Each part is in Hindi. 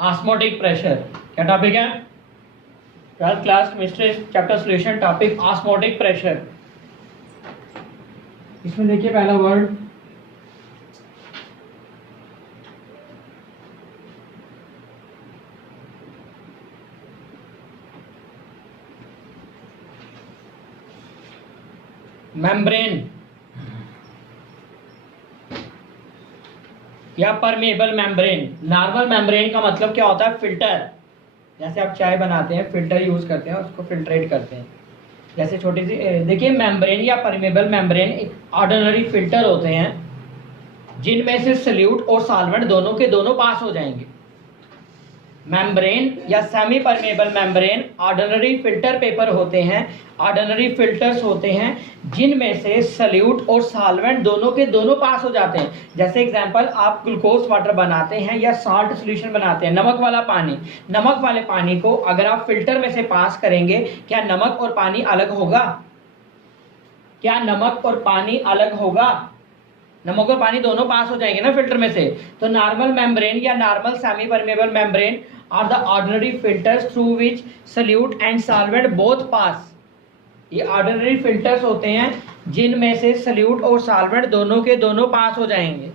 Osmotic pressure. क्या टॉपिक है? 12th class chemistry chapter solution, topic osmotic pressure. इसमें देखिए पहला वर्ड मेम्ब्रेन या परमेबल मेम्ब्रेन। नॉर्मल मेम्ब्रेन का मतलब क्या होता है? फिल्टर। जैसे आप चाय बनाते हैं, फिल्टर यूज करते हैं, उसको फिल्ट्रेट करते हैं। जैसे छोटी सी देखिए, मेम्ब्रेन या परमेबल मेम्ब्रेन एक ऑर्डिनरी फिल्टर होते हैं जिनमें से सल्यूट और सॉल्वेंट दोनों के दोनों पास हो जाएंगे। मेम्ब्रेन या semi permeable membrane ordinary filter paper होते हैं, ऑर्डिनरी फिल्टर्स होते हैं जिनमें से सल्यूट और सॉल्वेंट दोनों के दोनों पास हो जाते हैं। जैसे एग्जांपल, आप ग्लूकोज वाटर बनाते हैं या साल्ट सॉल्यूशन बनाते हैं, नमक वाला पानी। नमक वाले पानी को अगर आप फिल्टर में से पास करेंगे, क्या नमक और पानी अलग होगा? क्या नमक और पानी अलग होगा? नमक और पानी दोनों पास हो जाएंगे ना फिल्टर में से। तो नॉर्मल मेम्ब्रेन या normal semi permeable membrane are the ordinary filters through which solute and solvent both pass. ये ऑर्डिनरी फिल्टर्स होते हैं जिनमें से सल्यूट और सॉल्वेंट दोनों के दोनों पास हो जाएंगे।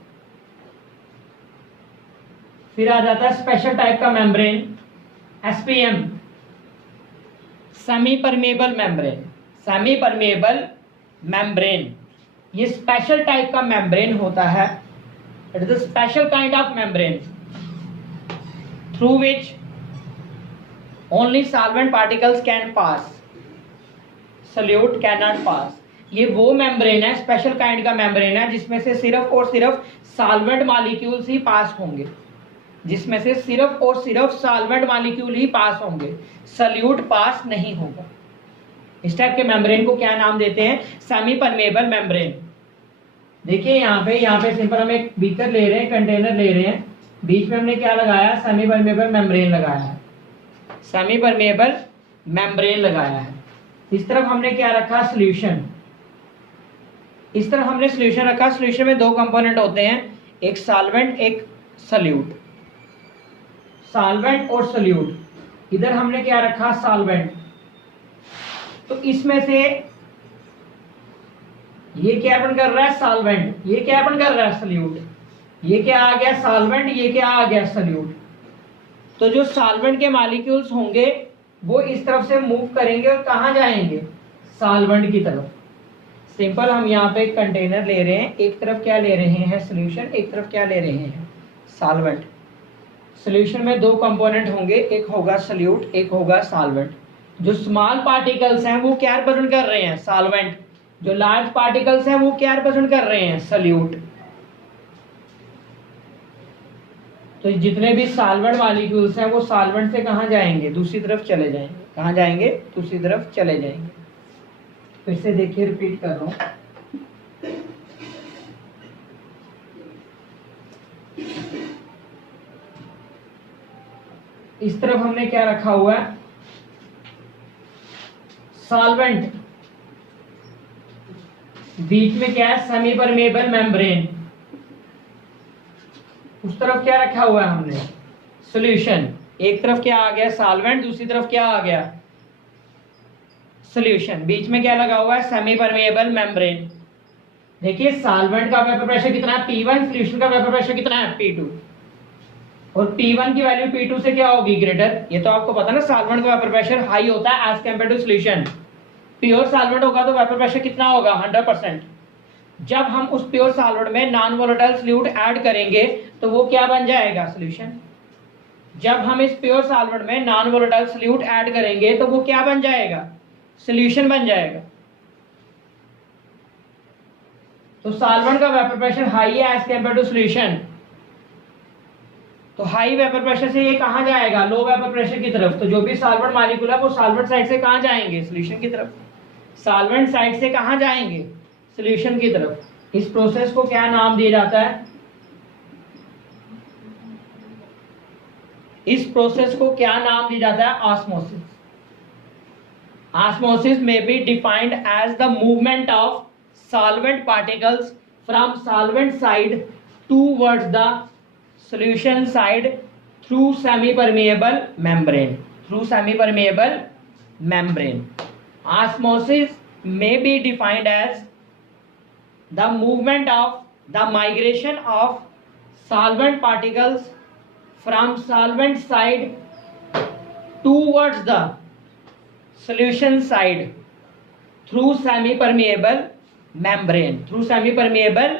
फिर आ जाता है स्पेशल टाइप का membrane, SPM, semi permeable membrane. Semi permeable membrane ये स्पेशल टाइप का मेम्ब्रेन होता है। It is a special kind of membrane through which only solvent particles can pass, solute can not pass. ये वो मेम्ब्रेन है, स्पेशल काइंड का मेम्ब्रेन है जिसमें से सिर्फ और सिर्फ सॉल्वेंट मॉलिक्यूल्स ही पास होंगे, जिसमें से सिर्फ और सिर्फ सॉल्वेंट मॉलिक्यूल ही पास होंगे, सल्यूट पास नहीं होगा। इस टाइप के मेम्ब्रेन को क्या नाम देते हैं? Semi permeable membrane. देखिए यहाँ पे सिंपल हम एक बीकर ले रहे हैं, कंटेनर ले रहे हैं, बीच में हमने क्या लगाया? सेमी परमेबल मेम्ब्रेन लगाया है। सेमी परमेबल मेम्ब्रेन लगाया है। इस तरफ हमने क्या रखा? सॉल्यूशन। इस तरफ हमने सॉल्यूशन रखा। सॉल्यूशन में दो कंपोनेंट होते हैं, एक सॉल्वेंट, एक सल्यूट। सॉल्वेंट और सल्यूट। इधर हमने क्या रखा? सॉल्वेंट। तो इसमें से ये क्या बन कर रहा है? सॉल्वेंट। ये क्या बन कर रहा है? सल्यूट। ये क्या आ गया? सॉल्वेंट। ये क्या आ गया? सल्यूट। तो जो सॉल्वेंट के मॉलिक्यूल्स होंगे वो इस तरफ से मूव करेंगे और कहाँ जाएंगे? सॉल्वेंट की तरफ। सिंपल, हम यहाँ पे एक कंटेनर ले रहे हैं, एक तरफ क्या ले रहे हैं? सॉल्यूशन, एक तरफ क्या ले रहे हैं? सॉल्वेंट। सॉल्यूशन में दो कंपोनेंट होंगे, एक होगा सल्यूट, एक होगा सॉल्वेंट। जो स्मॉल पार्टिकल्स हैं वो क्या रिप्रेजेंट कर रहे हैं? सॉल्वेंट। जो लार्ज पार्टिकल्स हैं वो क्या रिप्रेजेंट कर रहे हैं? सल्यूट। तो जितने भी सॉल्वेंट मॉलिक्यूल्स हैं वो सॉल्वेंट से कहाँ जाएंगे? दूसरी तरफ चले जाएंगे। कहाँ जाएंगे? दूसरी तरफ चले जाएंगे। फिर से देखिए, रिपीट कर रहा हूं। इस तरफ हमने क्या रखा हुआ है? सॉल्वेंट। बीच में क्या है? Semi permeable membrane. उस तरफ क्या रखा हुआ है हमने? सॉल्यूशन। एक तरफ क्या आ गया? सॉल्वेंट। दूसरी तरफ क्या आ गया? सॉल्यूशन। बीच में क्या लगा हुआ है? Semi permeable membrane. देखिए, सॉल्वेंट का वेपर प्रेशर कितना है? P1। सॉल्यूशन का वेपर प्रेशर कितना है? P2। और P1 की वैल्यू P2 से क्या होगी? ग्रेटर। ये तो आपको पता ना, सॉल्वेंट का वेपर प्रेशर हाई होता है as compare to solution. Pure solvent होगा तो वेपर प्रेशर कितना होगा? 100%। जब हम उस प्योर सॉल्वेंट में नॉन वोलेटाइल सॉल्यूट ऐड करेंगे तो वो क्या बन जाएगा? सॉल्यूशन। जब हम इस प्योर सॉल्वेंट में नॉन वोलेटाइल सॉल्यूट ऐड करेंगे तो वो क्या बन जाएगा? सॉल्यूशन बन जाएगा। तो सॉल्वेंट का वेपर प्रेशर हाई है एज कंपेयर टू सॉल्यूशन। तो हाई वेपर प्रेशर से ये कहाँ जाएगा? लो वेपर प्रेशर की तरफ। तो जो भी सॉल्वेंट मॉलिक्यूल है वो सॉल्वेंट साइड से कहाँ जाएंगे? सॉल्यूशन की तरफ। सॉल्वेंट साइड से कहाँ जाएंगे? सॉल्यूशन की तरफ। इस प्रोसेस को क्या नाम दिया जाता है? इस प्रोसेस को क्या नाम दिया जाता है? ऑस्मोसिस। ऑस्मोसिस में be defined as the movement of solvent particles from solvent side towards the solution side through semi-permeable membrane. Through semi-permeable membrane. Osmosis may be defined as the movement of the migration of solvent particles from solvent side towards the solution side through semi-permeable membrane. Through semi-permeable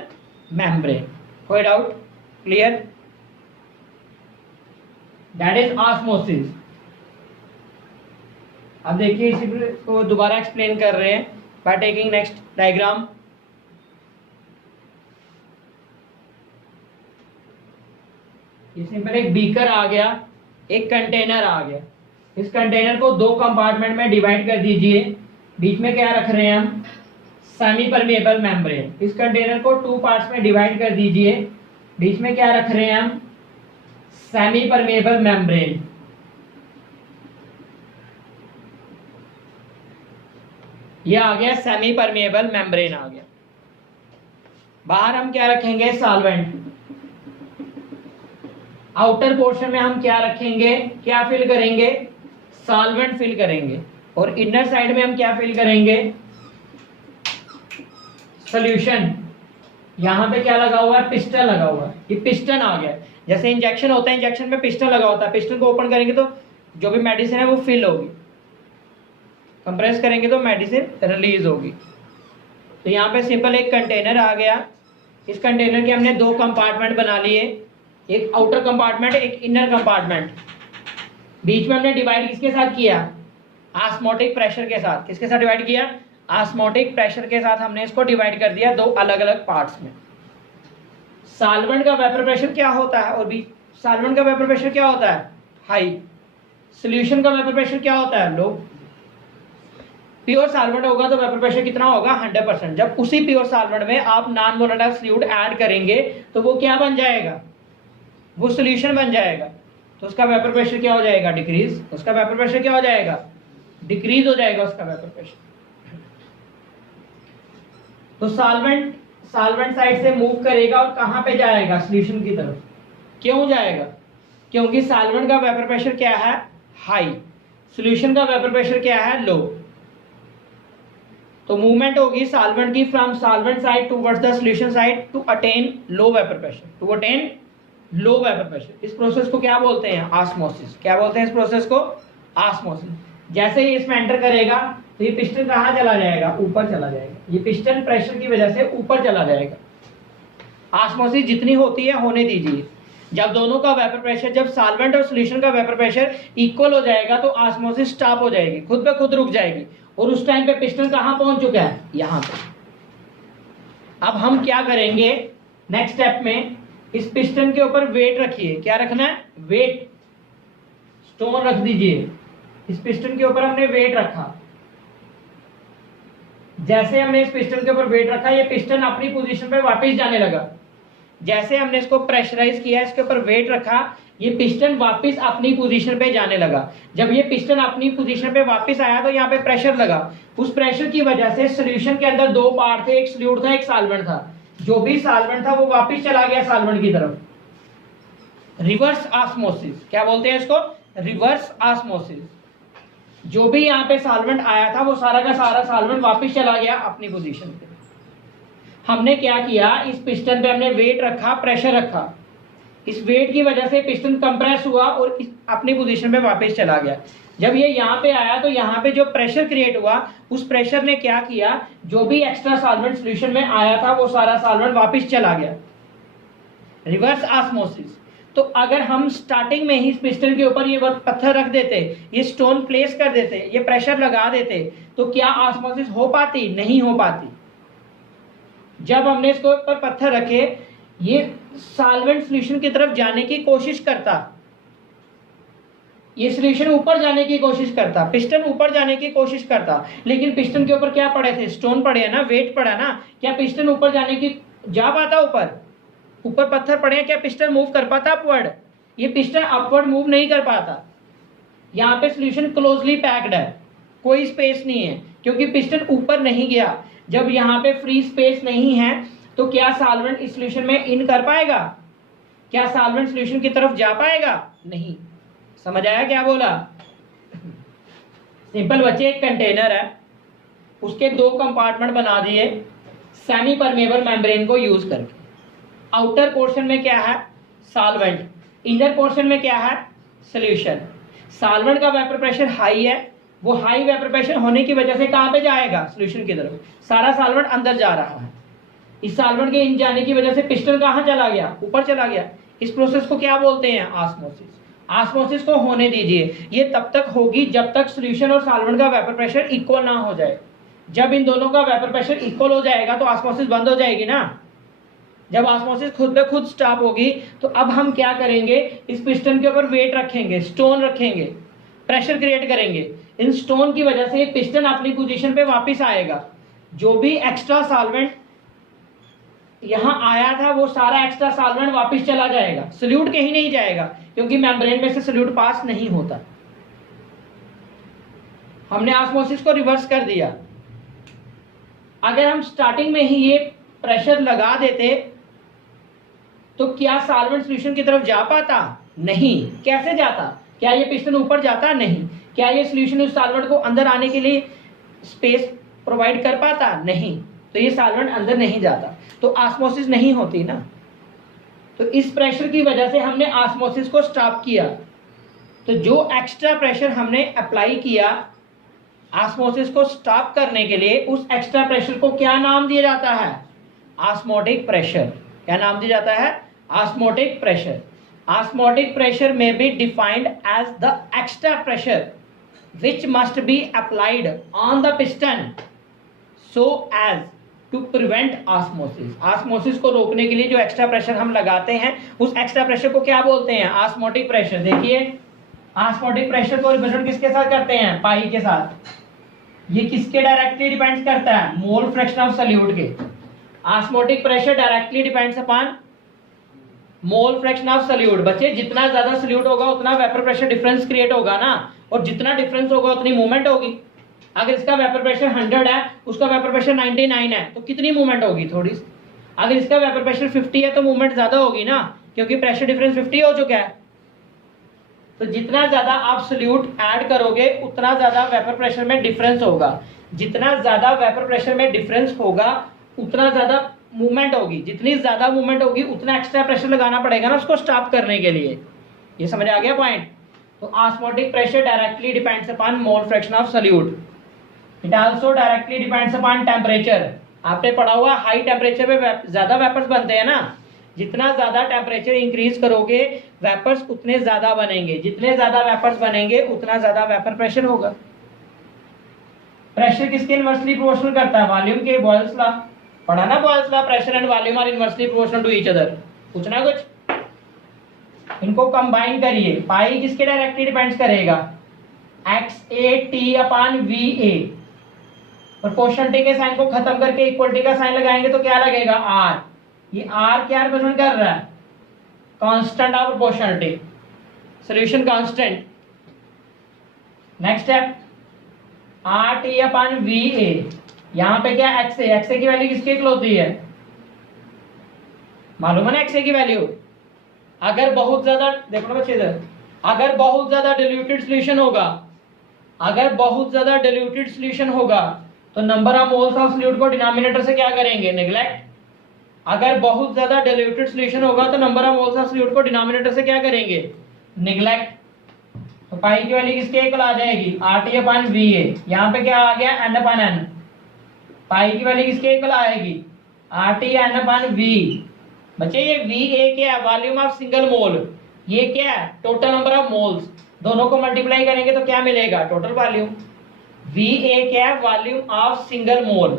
membrane. कोई doubt? Clear? That is osmosis. अब देखिए इसी को दोबारा एक्सप्लेन कर रहे हैं by taking next diagram. ये सिंपल एक बीकर आ गया, एक कंटेनर आ गया। इस कंटेनर को दो कंपार्टमेंट में डिवाइड कर दीजिए। बीच में क्या रख रहे हैं हम? Semi permeable membrane. इस कंटेनर को टू पार्ट्स में डिवाइड कर दीजिए। बीच में क्या रख रहे हैं हम? Semi permeable membrane. ये आ गया सेमी परमेबल मेम्ब्रेन आ गया। बाहर हम क्या रखेंगे? सॉल्वेंट। आउटर पोर्शन में हम क्या रखेंगे? क्या फिल करेंगे? सॉल्वेंट फिल करेंगे। और इनर साइड में हम क्या फिल करेंगे? सॉल्यूशन। यहां पे क्या लगा हुआ है? पिस्टन लगा हुआ है। ये पिस्टन आ गया। जैसे इंजेक्शन होता है, इंजेक्शन में पिस्टन लगा होता है। पिस्टन को ओपन करेंगे तो जो भी मेडिसिन है वो फिल होगी, कंप्रेस करेंगे तो मेडिसिन रिलीज होगी। तो यहाँ पे सिंपल एक कंटेनर आ गया। इस कंटेनर के हमने दो कंपार्टमेंट बना लिए, एक आउटर कंपार्टमेंट, एक इनर कंपार्टमेंट। बीच में हमने डिवाइड किसके साथ किया? ऑस्मोटिक प्रेशर के साथ। किसके साथ डिवाइड किया? ऑस्मोटिक प्रेशर के साथ हमने इसको डिवाइड कर दिया दो अलग अलग पार्ट्स में। सॉल्वेंट का वेपर प्रेशर क्या होता है? और भी सॉल्वेंट का वेपर प्रेशर क्या होता है? हाई। सॉल्यूशन का वेपर प्रेशर क्या होता है? लो। प्योर सॉल्वेंट होगा तो वेपर प्रेशर कितना होगा? 100%। जब उसी प्योर सॉल्वेंट में आप नॉन वोलेटाइल फ्लूइड ऐड करेंगे तो वो क्या बन जाएगा? वो सॉल्यूशन बन जाएगा। तो उसका वेपर प्रेशर क्या हो जाएगा? डिक्रीज। उसका वेपर प्रेशर क्या हो जाएगा? डिक्रीज हो जाएगा उसका वेपर प्रेशर। तो सॉल्वेंट साइड से मूव करेगा और कहां पे जाएगा? सॉल्यूशन की तरफ। क्यों जाएगा? क्योंकि सॉल्वेंट का वेपर प्रेशर क्या है? हाई। सॉल्यूशन का वेपर प्रेशर क्या है? लो। तो मूवमेंट होगी सॉल्वेंट की from solvent side towards the solution side to attain low vapour pressure. To attain low vapour pressure. इस प्रोसेस को क्या बोलते हैं? ऑस्मोसिस। क्या बोलते हैं इस प्रोसेस को? ऑस्मोसिस। जैसे ही इसमें एंटर करेगा तो ये पिस्टन कहाँ चला जाएगा? ऊपर चला जाएगा। ये पिस्टन प्रेशर की वजह से ऊपर चला जाएगा। ऑस्मोसिस जितनी होती है होने दीजिए। जब दोनों का वेपर प्रेशर, जब सॉल्वेंट और सॉल्यूशन का वेपर प्रेशर इक्वल हो जाएगा तो ऑस्मोसिस स्टॉप हो जाएगी, खुद पे खुद रुक जाएगी। और उस टाइम पे पिस्टन कहाँ पहुंच चुका है? यहाँ पे। अब हम क्या करेंगे नेक्स्ट स्टेप में? इस पिस्टन के ऊपर वेट रखिए। क्या रखना है? वेट। स्टोन रख दीजिए। इस पिस्टन के ऊपर हमने वेट रखा। जैसे हमने इस पिस्टन के ऊपर वेट रखा, ये पिस्टन अपनी पोजीशन पे वापस जाने लगा। जैसे हमने इसको प्रेशराइज किया, इसके ऊपर वेट रखा, ये पिस्टन वापस अपनी पोजीशन पे जाने लगा। जब ये पिस्टन अपनी पोजीशन पे वापस आया तो यहाँ पे प्रेशर लगा। उस प्रेशर की वजह से सॉल्यूशन के अंदर दो पार्ट थे, एक सॉल्यूट था, एक सॉल्वेंट था। जो भी सॉल्वेंट था वो वापस चला गया सॉल्वेंट की तरफ। Reverse osmosis. क्या बोलते हैं इसको? Reverse osmosis. जो भी यहाँ पे सॉल्वेंट आया था वो सारा का सारा सॉल्वेंट वापस चला गया अपनी पोजीशन पे। हमने क्या किया? इस पिस्टन पे हमने वेट रखा, प्रेशर रखा। इस वेट की वजह से पिस्टन कंप्रेस हुआ और अपनी पोजीशन पे वापस चला गया। जब ये यहाँ पे आया तो यहाँ पे जो प्रेशर क्रिएट हुआ, उस प्रेशर ने क्या किया? जो भी एक्स्ट्रा सॉल्वेंट सॉल्यूशन में आया था वो सारा सॉल्वेंट वापस चला गया। Reverse osmosis. तो अगर हम स्टार्टिंग में ही इस पिस्टन के ऊपर ये पत्थर रख देते, ये स्टोन प्लेस कर देते, ये प्रेशर लगा देते, तो क्या ऑस्मोसिस हो पाती? नहीं हो पाती। जब हमने इसके ऊपर पत्थर रखे, ये सॉल्वेंट सॉल्यूशन की तरफ जाने की कोशिश करता, ये सॉल्यूशन ऊपर जाने की कोशिश करता, पिस्टन ऊपर जाने की कोशिश करता, लेकिन पिस्टन के ऊपर क्या पड़े थे? स्टोन पड़े हैं ना, वेट पड़ा ना। क्या पिस्टन ऊपर जाने की जा पाता? ऊपर पत्थर पड़े हैं, क्या पिस्टन मूव कर पाता अपवर्ड? ये पिस्टन अपवर्ड मूव नहीं कर पाता। यहाँ पे सॉल्यूशन क्लोजली पैक्ड है, कोई स्पेस नहीं है, क्योंकि पिस्टन ऊपर नहीं गया। जब यहाँ पे फ्री स्पेस नहीं है तो क्या सॉल्वेंट इस सॉल्यूशन में इन कर पाएगा? क्या सॉल्वेंट सॉल्यूशन की तरफ जा पाएगा? नहीं। समझ आया क्या बोला? सिंपल बच्चे, एक कंटेनर है, उसके दो कंपार्टमेंट बना दिए सेमी परमेबल मेम्ब्रेन को यूज करके। आउटर पोर्शन में क्या है? सॉल्वेंट। इनर पोर्शन में क्या है? सॉल्यूशन। सॉल्वेंट का वेपर प्रेशर हाई है, वो हाई वेपर प्रेशर होने की वजह से कहां पे जाएगा? सॉल्यूशन की तरफ। सारा सॉल्वेंट अंदर जा रहा है। इस सॉल्वेंट के इन जाने की वजह से पिस्टन कहां चला गया? ऊपर चला गया। इस प्रोसेस को क्या बोलते हैं? ऑस्मोसिस। ऑस्मोसिस को होने दीजिए। ये तब तक होगी जब तक सॉल्यूशन और सॉल्वेंट का वेपर प्रेशर इक्वल ना हो जाए। जब इन दोनों का वेपर प्रेशर इक्वल हो जाएगा तो ऑस्मोसिस बंद हो जाएगी ना। जब ऑस्मोसिस खुद पे खुद स्टॉप होगी तो अब हम क्या करेंगे? इस पिस्टन के ऊपर वेट रखेंगे, स्टोन रखेंगे, प्रेशर क्रिएट करेंगे। इन स्टोन की वजह से ये पिस्टन अपनी पोजीशन पे वापस आएगा। जो भी एक्स्ट्रा सॉल्वेंट यहां आया था वो सारा एक्स्ट्रा सॉल्वेंट वापस चला जाएगा, सॉल्यूट कहीं नहीं जाएगा, क्योंकि मेम्ब्रेन में से सॉल्यूट पास नहीं होता। हमने ऑस्मोसिस को रिवर्स कर दिया। अगर हम स्टार्टिंग में ही ये प्रेशर लगा देते तो क्या सॉल्वेंट सॉल्यूशन की तरफ जा पाता? नहीं। कैसे जाता? क्या ये पिस्टन ऊपर जाता? नहीं। क्या ये सॉल्यूशन उस सॉल्वेंट को अंदर आने के लिए स्पेस प्रोवाइड कर पाता? नहीं। तो ये सॉल्वेंट अंदर नहीं जाता, तो ऑस्मोसिस नहीं होती ना। तो इस प्रेशर की वजह से हमने ऑस्मोसिस को स्टॉप किया। तो जो एक्स्ट्रा प्रेशर हमने अप्लाई किया ऑस्मोसिस को स्टॉप करने के लिए, उस एक्स्ट्रा प्रेशर को क्या नाम दिया जाता है? Osmotic pressure. क्या नाम दिया जाता है? Osmotic pressure. ऑस्मोटिक प्रेशर में be defined as the extra pressure which must be applied on the piston so as to prevent osmosis। Osmosis को रोकने के लिए जो एक्स्ट्रा प्रेशर हम लगाते हैं उस एक्स्ट्रा प्रेशर को क्या बोलते हैं? Osmotic pressure. देखिए, ऑस्मोटिक प्रेशर को रिप्रेजेंट किसके साथ करते हैं? पाई के साथ। ये किसके डायरेक्टली डिपेंड्स करता है? मोल फ्रैक्शन ऑफ सॉल्यूट के। Osmotic pressure directly depends upon mole fraction of solute. बच्चे, जितना ज्यादा सॉल्यूट होगा उतना वेपर प्रेशर डिफरेंस क्रिएट होगा ना, और जितना डिफरेंस होगा उतनी मूवमेंट होगी। अगर इसका वेपर प्रेशर 100 है, उसका वेपर प्रेशर 99 है, तो कितनी मूवमेंट होगी? थोड़ी सी। अगर इसका वेपर प्रेशर 50 है तो मूवमेंट ज्यादा होगी ना, क्योंकि प्रेशर डिफरेंस 50 हो चुका है। तो जितना ज्यादा आप सॉल्यूट ऐड करोगे उतना ज्यादा वेपर प्रेशर में डिफरेंस होगा। जितना ज्यादा वेपर प्रेशर में डिफरेंस होगा उतना ज्यादा मूवमेंट होगी। जितनी ज्यादा मूवमेंट होगी उतना एक्स्ट्रा प्रेशर लगाना पड़ेगा ना उसको स्टॉप करने के लिए। ये समझ आ गया पॉइंट? तो osmotic pressure directly depends upon mole fraction of solute. It also directly depends upon temperature. आपने पढ़ा हुआ हाई टेम्परेचर पे ज्यादा वेपर्स बनते हैं ना। जितना ज्यादा टेम्परेचर इंक्रीज करोगे वेपर्स उतने ज्यादा बनेंगे। जितने ज्यादा वेपर्स बनेंगे उतना ज्यादा वेपर प्रेशर होगा। प्रेशर किसके इनवर्सली प्रोपोर्शनल करता है? वॉल्यूम के। बॉयल्स लॉ पढ़ा ना? Boyle's law, pressure and volume are inversely proportional to each other. पूछना कुछ? इनको कंबाइन करिए। पाई किसके डायरेक्टली डिपेंड्स करेगा? X A T upon V A. Proportionality के साइन को खत्म करके इक्वलिटी का साइन लगाएंगे तो क्या लगेगा? आर। ये आर क्या रिप्रेजेंट कर रहा है? Constant of proportionality, solution constant. Next step, R T upon V ए। यहां पे क्या? एक्स ए। एक्स ए की वैल्यू किसकी इक्वल होती है? मालूम है ना एक्स ए की वैल्यू? अगर बहुत ज्यादा, देखो ना बच्चे इधर, अगर बहुत ज्यादा डिल्यूटेड सॉल्यूशन होगा, अगर बहुत ज्यादा डिल्यूटेड सॉल्यूशन होगा तो number of moles of solute को डिनोमिनेटर से क्या करेंगे? नेग्लेक्ट। अगर बहुत ज्यादा डिल्यूटेड सॉल्यूशन होगा तो number of moles of solute को डिनोमिनेटर से क्या करेंगे? नेग्लेक्ट। तो पाई की वैल्यू किसके इक्वल आ जाएगी? आर टी अपॉन वी ए। यहाँ पे क्या आ गया? N upon N. पाई की वैल्यू किसके इक्वल आएगी? R T N upon V. बच्चे, ये वी ए क्या है? Volume of single mole. ये क्या है? Total number of moles. दोनों को मल्टीप्लाई करेंगे तो क्या मिलेगा? Total volume. वी ए क्या है? Volume of single mole.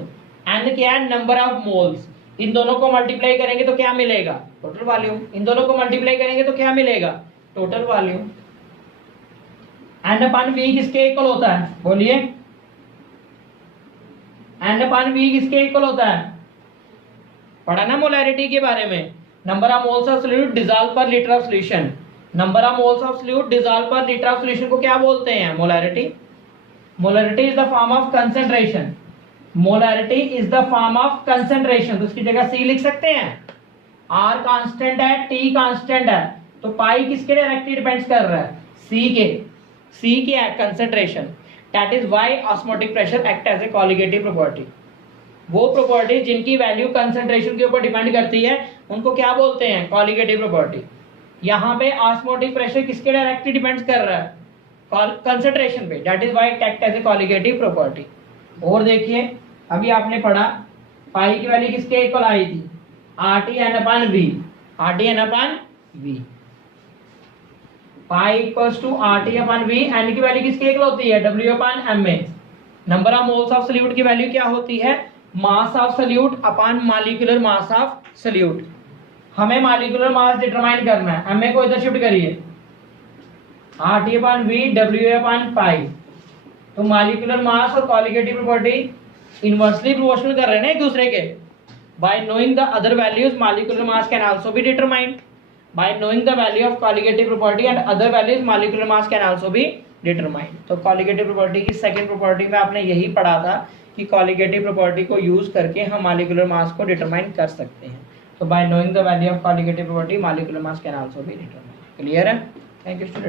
N क्या है? Number of moles. इन दोनों को मल्टीप्लाई करेंगे तो क्या मिलेगा? Total volume. इन दोनों को मल्टीप्लाई करेंगे तो क्या मिलेगा? Total volume. N upon V किसके इक्वल होता है? बोलिए, एन अपॉन वी किसके इक्वल होता है? पढ़ा ना मोलैरिटी के बारे में? Number of moles of solute dissolve per litre of solution. Number of moles of solute dissolve per litre of solution को क्या बोलते हैं? Molarity. Molarity is the form of concentration. Molarity is the form of concentration. तो उसकी जगह सी लिख सकते हैं। आर कांस्टेंट है, टी कांस्टेंट है, तो पाई किसके डायरेक्टली डिपेंड्स कर रहा है, सी के concentration. That is why osmotic pressure act as a colligative property. वो प्रॉपर्टी जिनकी वैल्यू कंसंट्रेशन के ऊपर डिपेंड करती है उनको क्या बोलते हैं, कॉलिगेटिव प्रॉपर्टी। यहाँ पे ऑस्मोटिक प्रेशर किसके डायरेक्टली डिपेंड्स कर रहा है, कंसंट्रेशन पे, that is why it act as a colligative property. और देखिए अभी आपने पढ़ा पाई की वैल्यू किसके इक्वल आई थी, RT/V, RT/V, pi equals to RT/V, n की वैल्यू किसके इक्वल होती है, W/Ma। Number of moles of solute की वैल्यू क्या होती है, mass of solute upon molecular mass of solute. हमें मॉलिक्यूलर मास डिटरमाइन करना है, Ma को इधर शिफ्ट करिए, RT/V W/पाई। तो मॉलिक्यूलर मास और कॉलिगेटिव प्रॉपर्टी इनवर्सली प्रोपोर्शनल कर रहे हैं ना एक दूसरे के। Bye knowing the other values molecular mass can also be determined, bye knowing the value of colligative property and other values molecular mass can also be determined. तो कॉलिगेटिव प्रॉपर्टी की सेकंड प्रॉपर्टी में आपने यही पढ़ा था कि कॉलिगेटिव प्रॉपर्टी को यूज करके हम मॉलिक्यूलर मास को डिटरमाइन कर सकते हैं। तो by knowing the value of colligative property molecular mass can also be determined. Clear है? Thank you student.